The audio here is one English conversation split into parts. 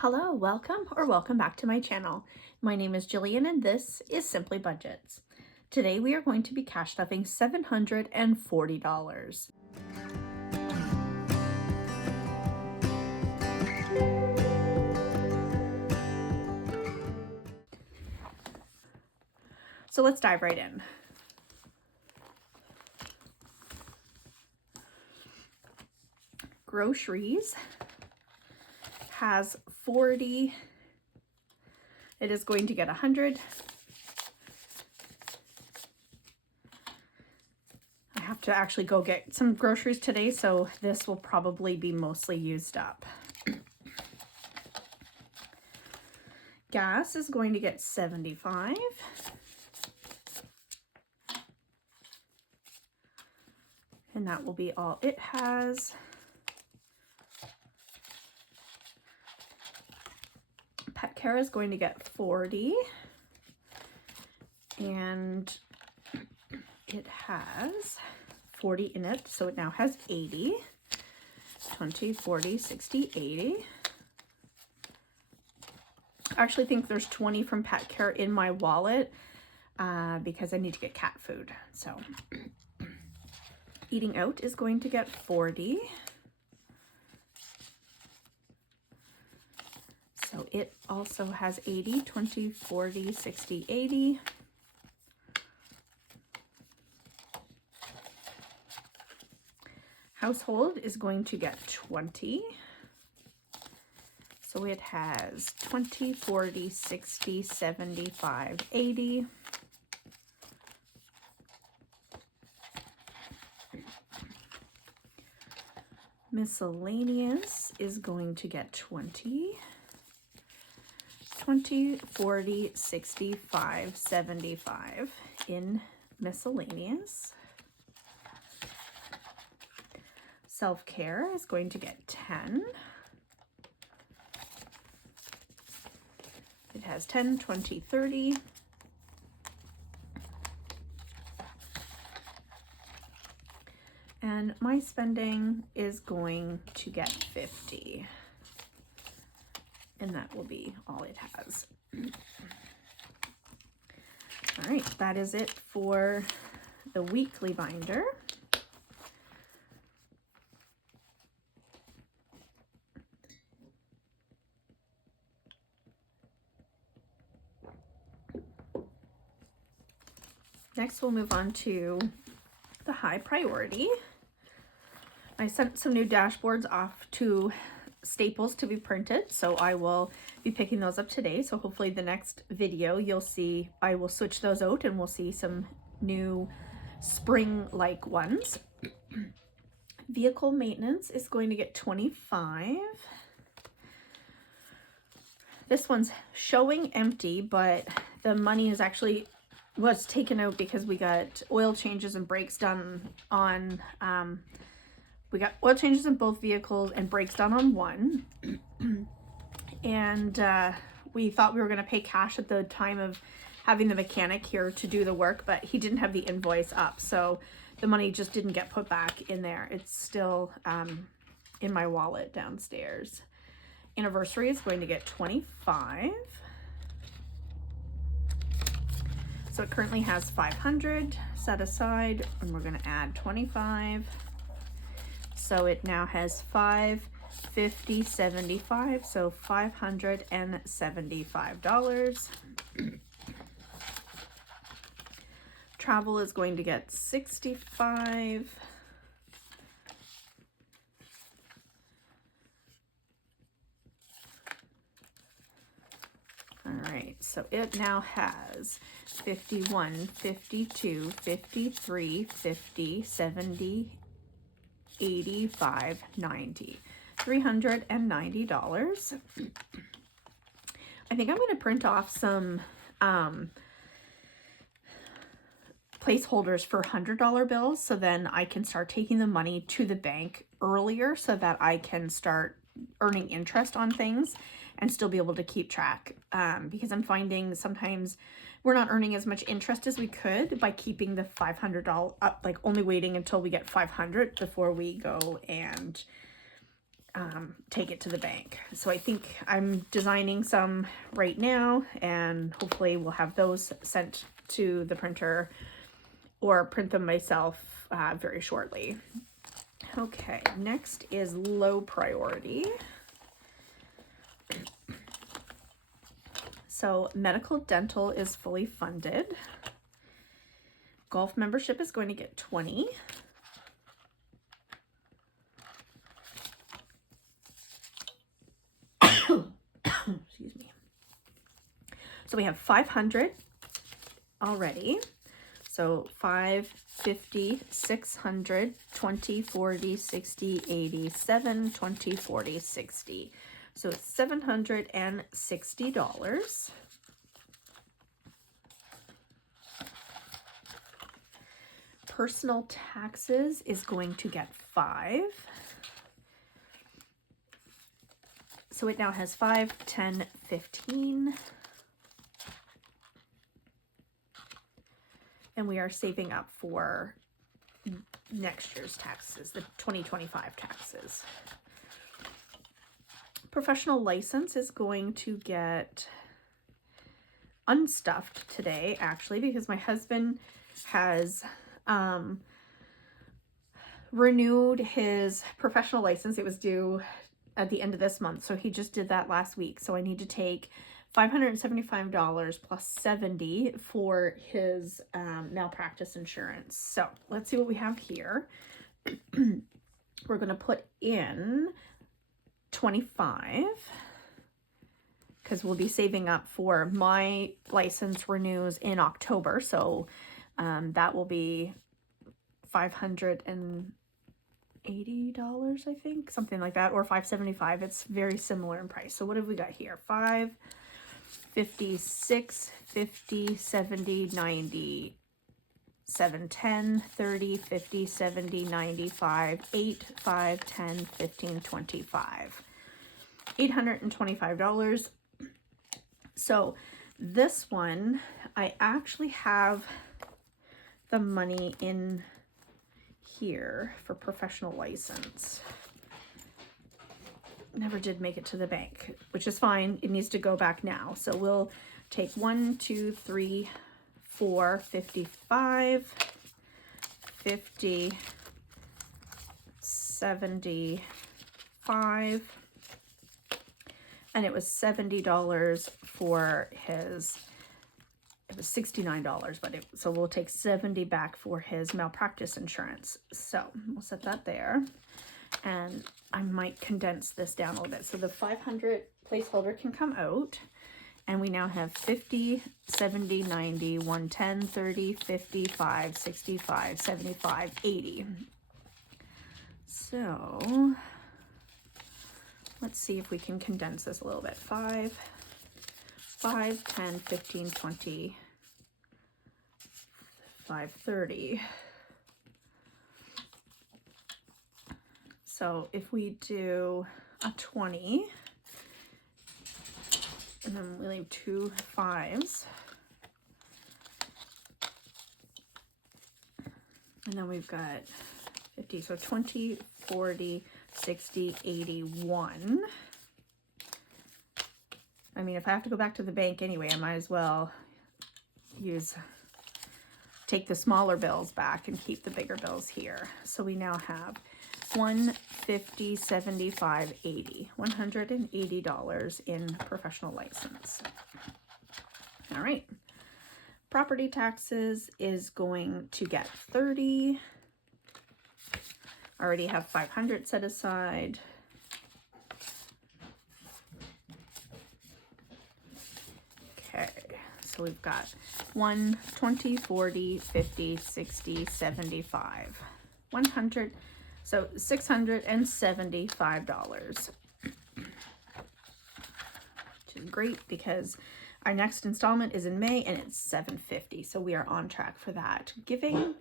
Hello, welcome back to my channel. My name is Jillian and this is Simply Budgets. Today we are going to be cash stuffing $740. So let's dive right in. Groceries has 40. It is going to get 100. I have to actually go get some groceries today, so this will probably be mostly used up. Gas is going to get 75. And that will be all it has. Pet care is going to get 40. And it has 40 in it, so it now has 80. 20, 40, 60, 80. I actually think there's 20 from pet care in my wallet because I need to get cat food. So eating out is going to get 40. So it also has 80, 20, 40, 60, 80. Household is going to get 20. So it has 20, 40, 60, 75, 80. Miscellaneous is going to get 20. 20, 40, 65, 75 in miscellaneous. Self-care is going to get 10. It has 10, 20, 30. And my spending is going to get 50. And that will be all it has. All right, that is it for the weekly binder. Next, we'll move on to the high priority. I sent some new dashboards off to Staples to be printed, so I will be picking those up today. So hopefully the next video you'll see I will switch those out and we'll see some new spring-like ones. Vehicle maintenance is going to get 25. This one's showing empty, but the money is actually was taken out because we got oil changes and brakes done on we got oil changes in both vehicles and brakes done on one. And we thought we were going to pay cash at the time of having the mechanic here to do the work, but he didn't have the invoice up, so the money just didn't get put back in there. It's still in my wallet downstairs. Anniversary is going to get 25. So it currently has 500 set aside, and we're going to add 25. So it now has 5, 50, 75, so $575. Travel is going to get 65. All right, so it now has 51, 52, 53, 50, 70, 85, 90, $390. I think I'm going to print off some placeholders for $100 bills, so then I can start taking the money to the bank earlier so that I can start earning interest on things and still be able to keep track, because I'm finding sometimes we're not earning as much interest as we could by keeping the $500 up, like only waiting until we get 500 before we go and take it to the bank. So I think I'm designing some right now, and hopefully we'll have those sent to the printer or print them myself very shortly. Okay, next is low priority. So medical dental is fully funded. Golf membership is going to get 20. Excuse me. So we have 500 already. So 5, 50, 600, 20, 40, 60, 80, 7, 20, 40, 60. So it's $760. Personal taxes is going to get 5. So it now has 5, 10, 15. And we are saving up for next year's taxes, the 2025 taxes. Professional license is going to get unstuffed today, actually, because my husband has renewed his professional license. It was due at the end of this month, so he just did that last week. So I need to take $575 plus 70 for his malpractice insurance. So let's see what we have here. We're going to put in 25 because we'll be saving up for my license renews in October. So that will be $580, I think, something like that, or $575. It's very similar in price. So what have we got here? 5, 56, 50, 70, 90, 7, 10, 30, 50, 70, 95, 8, 5, 10, 15, 25. $825. So this one, I actually have the money in here for professional license. Never did make it to the bank, which is fine. It needs to go back now. So we'll take 1, 2, 3, 4, 55, 50, 75, and it was $70 for his, it was $69, but so we'll take 70 back for his malpractice insurance. So we'll set that there, and I might condense this down a little bit. So the 500 placeholder can come out, and we now have 50, 70, 90, 110, 30, 55, 65, 75, 80. So let's see if we can condense this a little bit. 5, 10, 15, 20, 5, 30. So if we do a 20, and then we leave 2 5s, and then we've got 50, so 20, 40, 60, 81. I mean, if I have to go back to the bank anyway, I might as well take the smaller bills back and keep the bigger bills here. So we now have 150, 75, 80, $180 in professional license. All right. Property taxes is going to get 30. I already have 500 set aside. Okay, so we've got 1, 20, 40, 50, 60, 75, 100, so $675, which is great because our next installment is in May and it's $750, so we are on track for that. Giving,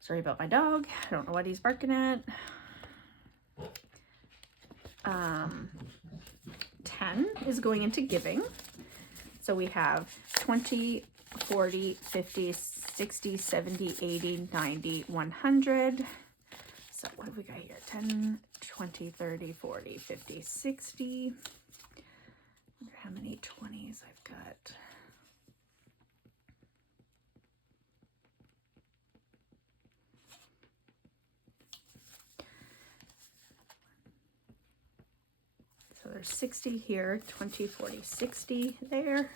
sorry about my dog, I don't know what he's barking at. 10 is going into giving. So we have 20, 40, 50, 60, 70, 80, 90, 100. So what have we got here? 10, 20, 30, 40, 50, 60. I wonder how many 20s I've got. So there's 60 here, 20, 40, 60 there.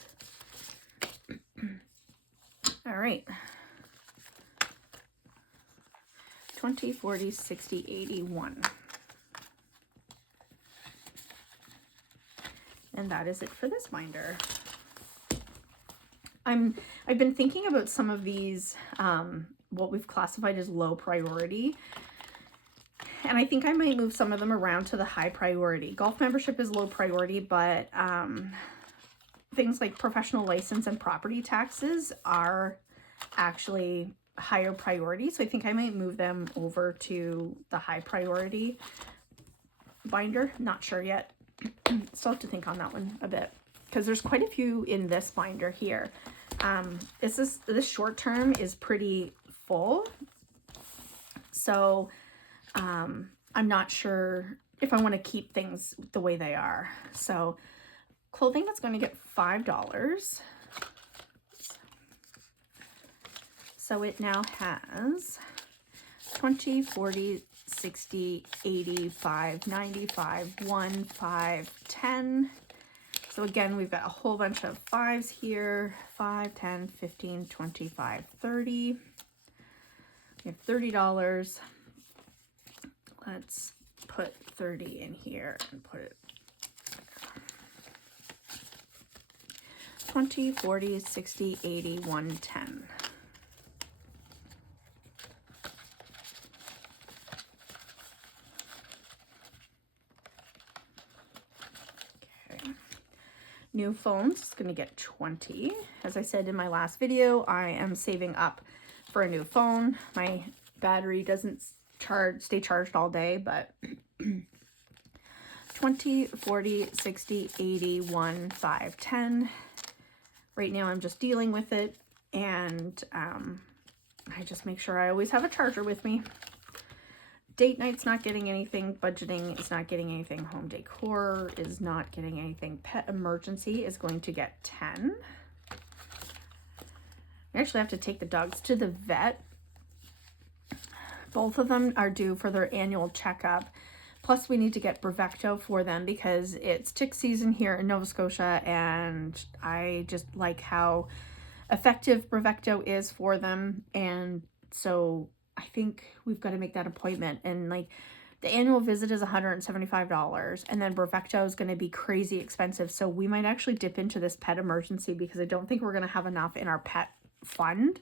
All right. 20, 40, 60, 81. And that is it for this binder. I've been thinking about some of these, what we've classified as low priority. And I think I might move some of them around to the high priority. Golf membership is low priority, but things like professional license and property taxes are actually higher priority. So I think I might move them over to the high priority binder. Not sure yet. Still have to think on that one a bit, because there's quite a few in this binder here. This short term is pretty full. So I'm not sure if I want to keep things the way they are. So clothing is going to get $5. So it now has 20, 40, 60, 85, 95, 1, 5, 10. So again, we've got a whole bunch of 5s here. 5, 10, 15, 25, 30. We have $30. Let's put 30 in here and put it 20, 40, 60, 80, 110. New phones is going to get 20. As I said in my last video, I am saving up for a new phone. My battery doesn't stay charged all day, but 20, 40, 60, 80, 1, 5, 10. Right now I'm just dealing with it, and I just make sure I always have a charger with me. Date night's not getting anything. Budgeting is not getting anything. Home decor is not getting anything. Pet emergency is going to get 10. We actually have to take the dogs to the vet. Both of them are due for their annual checkup. Plus we need to get Brevecto for them because it's tick season here in Nova Scotia, and I just like how effective Brevecto is for them. And so I think we've got to make that appointment. And like the annual visit is $175, and then Brevecto is going to be crazy expensive. So we might actually dip into this pet emergency because I don't think we're going to have enough in our pet fund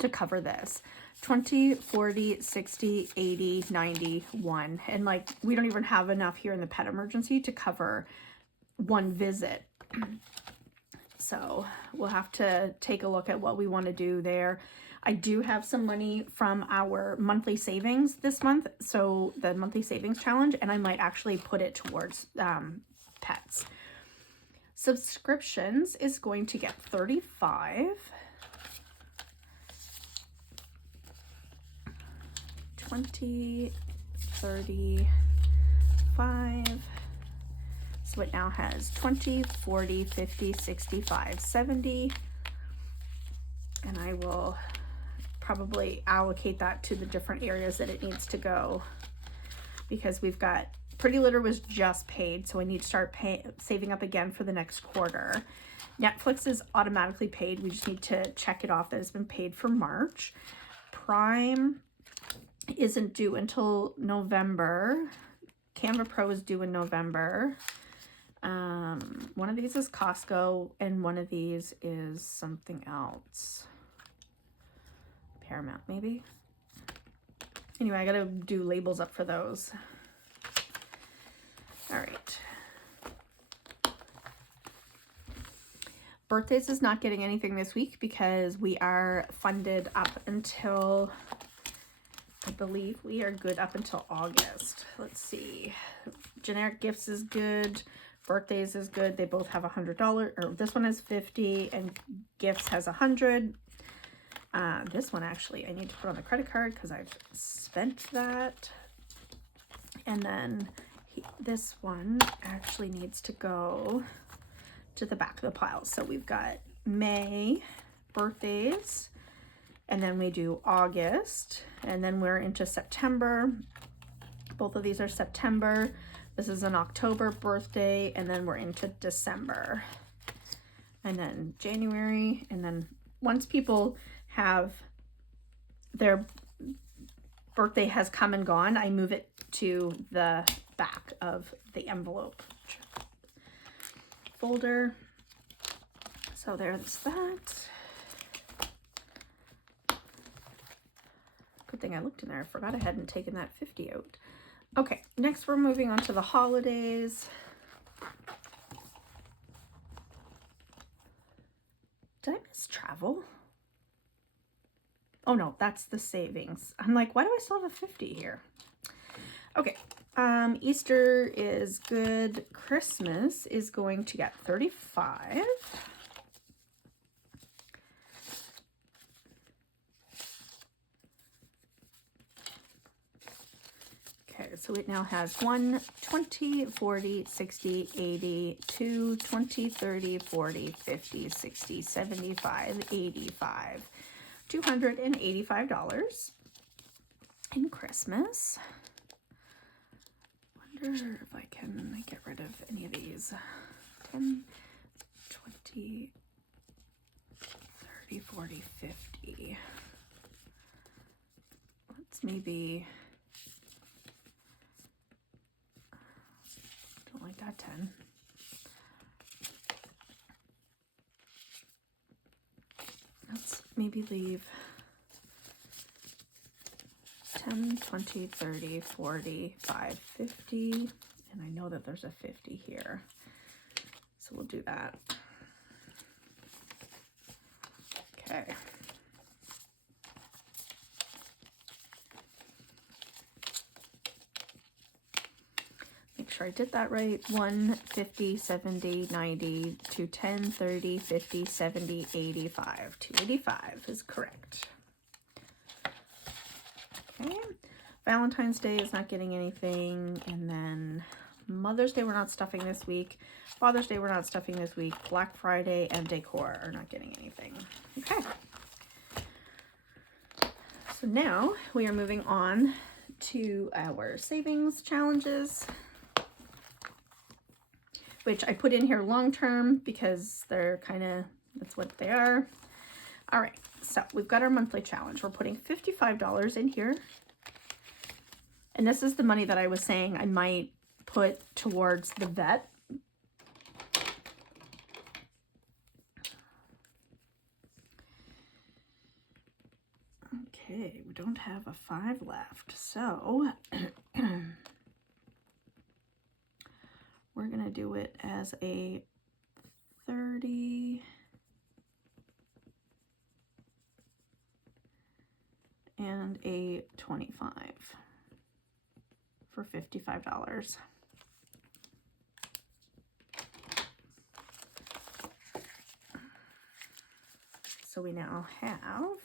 to cover this. 20, 40, 60, 80, 90, 1. And like we don't even have enough here in the pet emergency to cover one visit. So we'll have to take a look at what we want to do there. I do have some money from our monthly savings this month, so the monthly savings challenge, and I might actually put it towards pets. Subscriptions is going to get 35. 20, 30, 5. So it now has 20, 40, 50, 65, 70. And I will probably allocate that to the different areas that it needs to go, because we've got Pretty Litter was just paid, so I need to start saving up again for the next quarter. Netflix is automatically paid. We just need to check it off that it's been paid for March. Prime isn't due until November. Canva Pro is due in November. One of these is Costco, and one of these is something else. Paramount, maybe. Anyway, I gotta do labels up for those. All right. Birthdays is not getting anything this week because we are funded up until, I believe we are good up until August. Let's see. Generic gifts is good. Birthdays is good. They both have $100, or this one is 50, and gifts has 100. This one actually I need to put on the credit card because I've spent that. And then this one actually needs to go to the back of the pile. So we've got May birthdays, and then we do August, and then we're into September. Both of these are September. This is an October birthday, and then we're into December. And then January, and then once people have their birthday has come and gone, I move it to the back of the envelope folder. So there's that. Good thing I looked in there. I forgot I hadn't taken that 50 out. Okay, next we're moving on to the holidays. Did I miss travel? Oh no, that's the savings. I'm like, why do I still have a 50 here? Okay, Easter is good. Christmas is going to get 35. Okay, so it now has 1, 20, 40, 60, 80, 2, 20, 30, 40, 50, 60, 75, 85, $285 in Christmas. Wonder if I can get rid of any of these. 10, 20, 30, 40, 50. Let's maybe... Don't like that 10. Let's maybe leave 10, 20, 30, 40, 5, 50. And I know that there's a 50 here. So we'll do that. Okay. Make sure I did that right. 1, 50, 70, 90, 210, 30, 50, 70, 85. 285 is correct. Okay. Valentine's Day is not getting anything. And then Mother's Day, we're not stuffing this week. Father's Day, we're not stuffing this week. Black Friday and decor are not getting anything. Okay. So now we are moving on to our savings challenges, which I put in here long-term because they're that's what they are. All right, so we've got our monthly challenge. We're putting $55 in here. And this is the money that I was saying I might put towards the vet. Okay, we don't have a 5 left, so we're gonna do it as a 30 and a 25 for $55. So we now have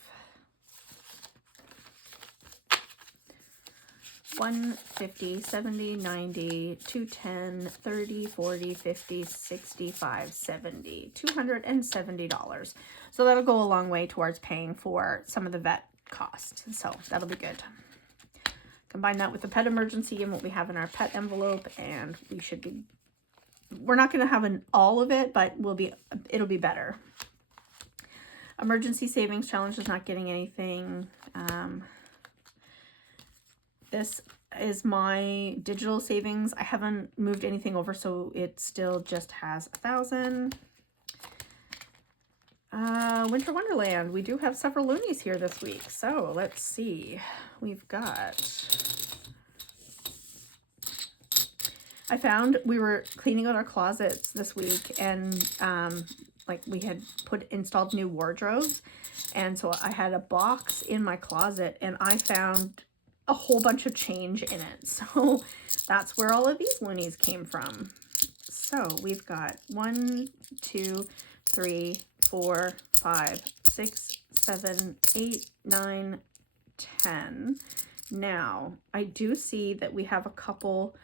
1, 50, 70, 90, 210, 30, 40, 50, 65, 70, $270. So that'll go a long way towards paying for some of the vet costs. So that'll be good. Combine that with the pet emergency and what we have in our pet envelope, and we should be, we're not going to have all of it, but it'll be better. Emergency savings challenge is not getting anything. This is my digital savings. I haven't moved anything over, so it still just has 1,000. Winter Wonderland. We do have several loonies here this week. So let's see. We've got... I found we were cleaning out our closets this week, and like we had installed new wardrobes, and so I had a box in my closet, and I found a whole bunch of change in it. So that's where all of these loonies came from. So we've got 1, 2, 3, 4, 5, 6, 7, 8, 9, 10, Now, I do see that we have a couple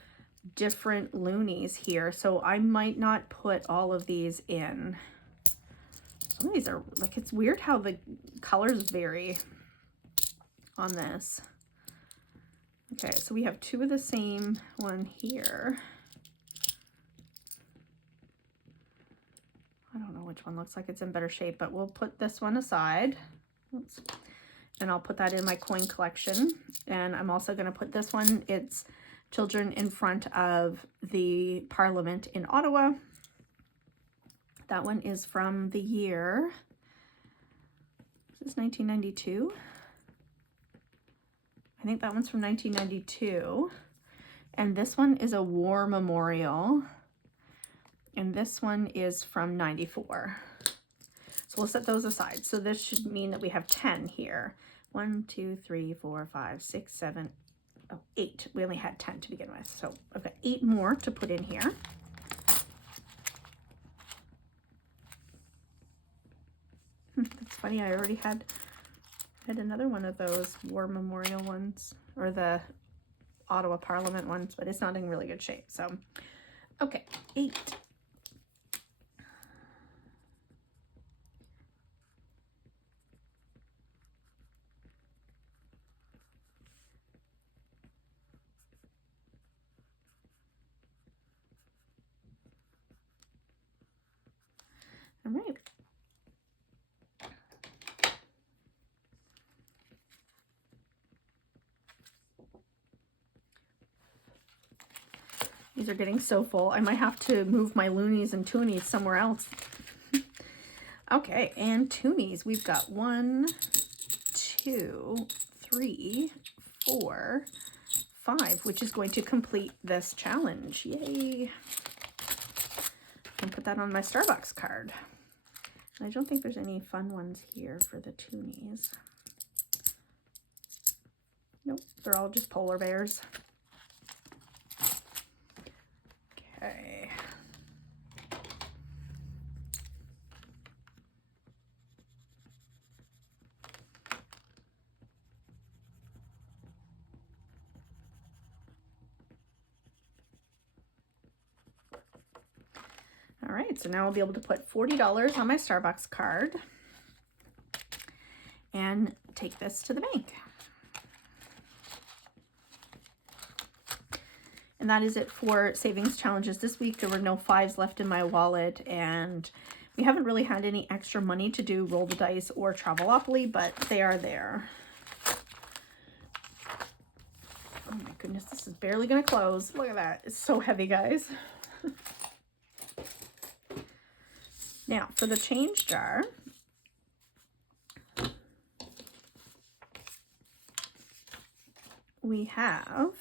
different loonies here, so I might not put all of these in. Some of these are, like, it's weird how the colors vary on this. Okay, so we have two of the same one here. I don't know which one looks like it's in better shape, but we'll put this one aside. Oops. And I'll put that in my coin collection. And I'm also going to put this one, it's children in front of the Parliament in Ottawa. That one is from the year, is this 1992? I think that one's from 1992. And this one is a war memorial. And this one is from 94. So we'll set those aside. So this should mean that we have 10 here. 1, 2, 3, 4, 5, 6, 7, 8. We only had 10 to begin with. So I've got 8 more to put in here. That's funny. I already had another one of those war memorial ones, or the Ottawa Parliament ones, but it's not in really good shape. So, okay, 8. All right. These are getting so full. I might have to move my loonies and toonies somewhere else. Okay, and toonies. We've got 1, 2, 3, 4, 5, which is going to complete this challenge. Yay. I can put that on my Starbucks card. I don't think there's any fun ones here for the toonies. Nope, they're all just polar bears. Okay. All right, so now I'll be able to put $40 on my Starbucks card and take this to the bank. And that is it for savings challenges this week. There were no 5s left in my wallet, and we haven't really had any extra money to do roll the dice or Travelopoly, but they are there. Oh my goodness, this is barely gonna close. Look at that, it's so heavy, guys. Now, for the change jar, we have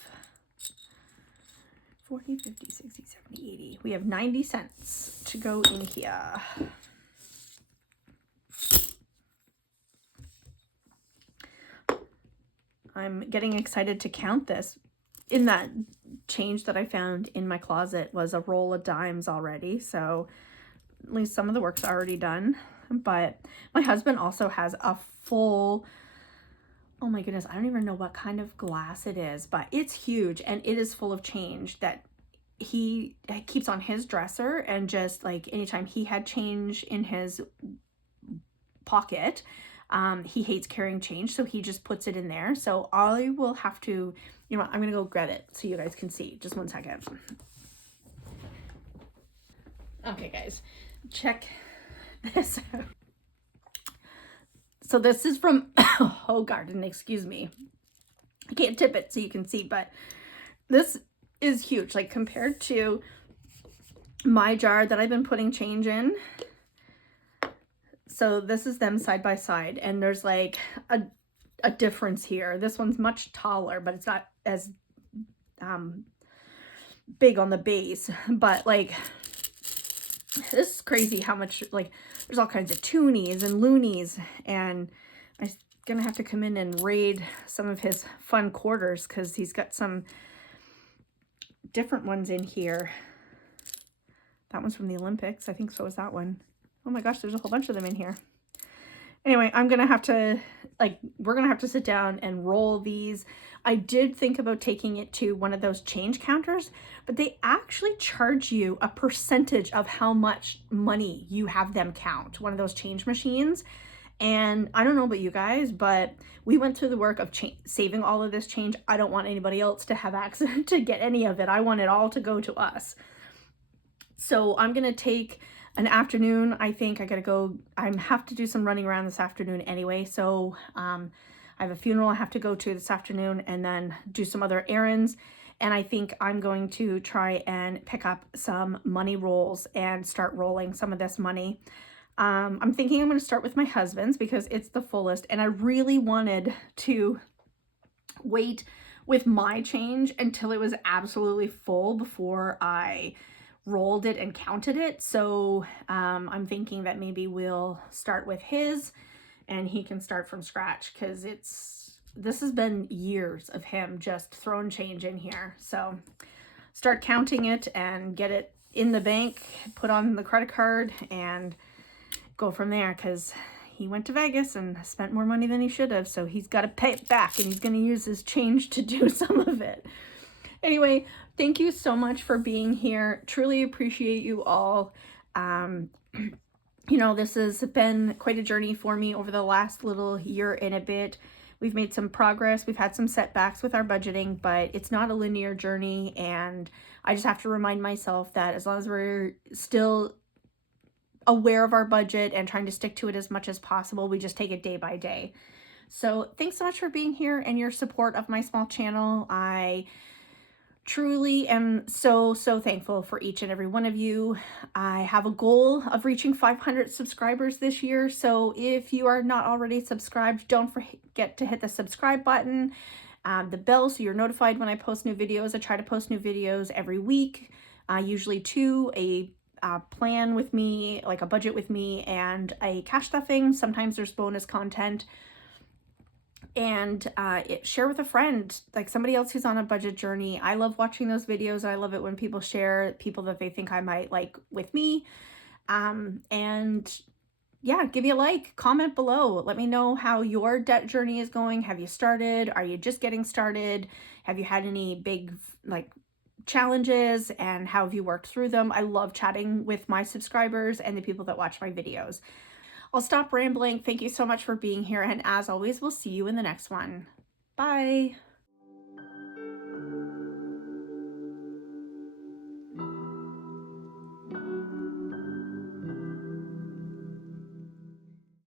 40, 50, 60, 70, 80. We have 90 cents to go in here. I'm getting excited to count this. In that change that I found in my closet was a roll of dimes already, so at least some of the work's already done. But my husband also has a full, oh my goodness, I don't even know what kind of glass it is, but it's huge and it is full of change that he keeps on his dresser, and just like anytime he had change in his pocket, he hates carrying change, so he just puts it in there. So I will have to, you know what, I'm gonna go grab it so you guys can see. Just 1 second. Okay guys, check this out. So this is from Oh Garden, excuse me. I can't tip it so you can see, but this is huge. Like compared to my jar that I've been putting change in. So this is them side by side, and there's like a difference here. This one's much taller, but it's not as big on the base. But like, this is crazy how much, like, there's all kinds of toonies and loonies, and I'm gonna have to come in and raid some of his fun quarters because he's got some different ones in here. That one's from the Olympics. I think so is that one. Oh my gosh, there's a whole bunch of them in here. Anyway, I'm gonna have to, like, we're gonna have to sit down and roll these. I did think about taking it to one of those change counters, but they actually charge you a percentage of how much money you have them count, one of those change machines. And I don't know about you guys, but we went through the work of saving all of this change. I don't want anybody else to have access to get any of it. I want it all to go to us. So I'm gonna take an afternoon. I think I gotta go, I have to do some running around this afternoon anyway. So I have a funeral I have to go to this afternoon and then do some other errands. And I think I'm going to try and pick up some money rolls and start rolling some of this money. I'm thinking I'm going to start with my husband's because it's the fullest, and I really wanted to wait with my change until it was absolutely full before I rolled it and counted it. So I'm thinking that maybe we'll start with his and he can start from scratch, because this has been years of him just throwing change in here. So start counting it and get it in the bank, put on the credit card, and go from there, because he went to Vegas and spent more money than he should have, so he's got to pay it back, and he's going to use his change to do some of it. Anyway, thank you so much for being here. Truly appreciate you all. You know, this has been quite a journey for me over the last little year and a bit. We've made some progress. We've had some setbacks with our budgeting, but it's not a linear journey, and I just have to remind myself that as long as we're still aware of our budget and trying to stick to it as much as possible, we just take it day by day. So thanks so much for being here and your support of my small channel. I truly am so thankful for each and every one of you. I have a goal of reaching 500 subscribers this year, so if you are not already subscribed, don't forget to hit the subscribe button, the bell, so you're notified when I post new videos. I try to post new videos every week, usually 2, a plan with me, like a budget with me, and a cash stuffing. Sometimes there's bonus content. And share with a friend, like somebody else who's on a budget journey. I love watching those videos. I love it when people share people that they think I might like with me. And yeah, give you a like, comment below. Let me know how your debt journey is going. Have you started? Are you just getting started? Have you had any big challenges, and how have you worked through them? I love chatting with my subscribers and the people that watch my videos. I'll stop rambling. Thank you so much for being here, and as always, we'll see you in the next one. Bye.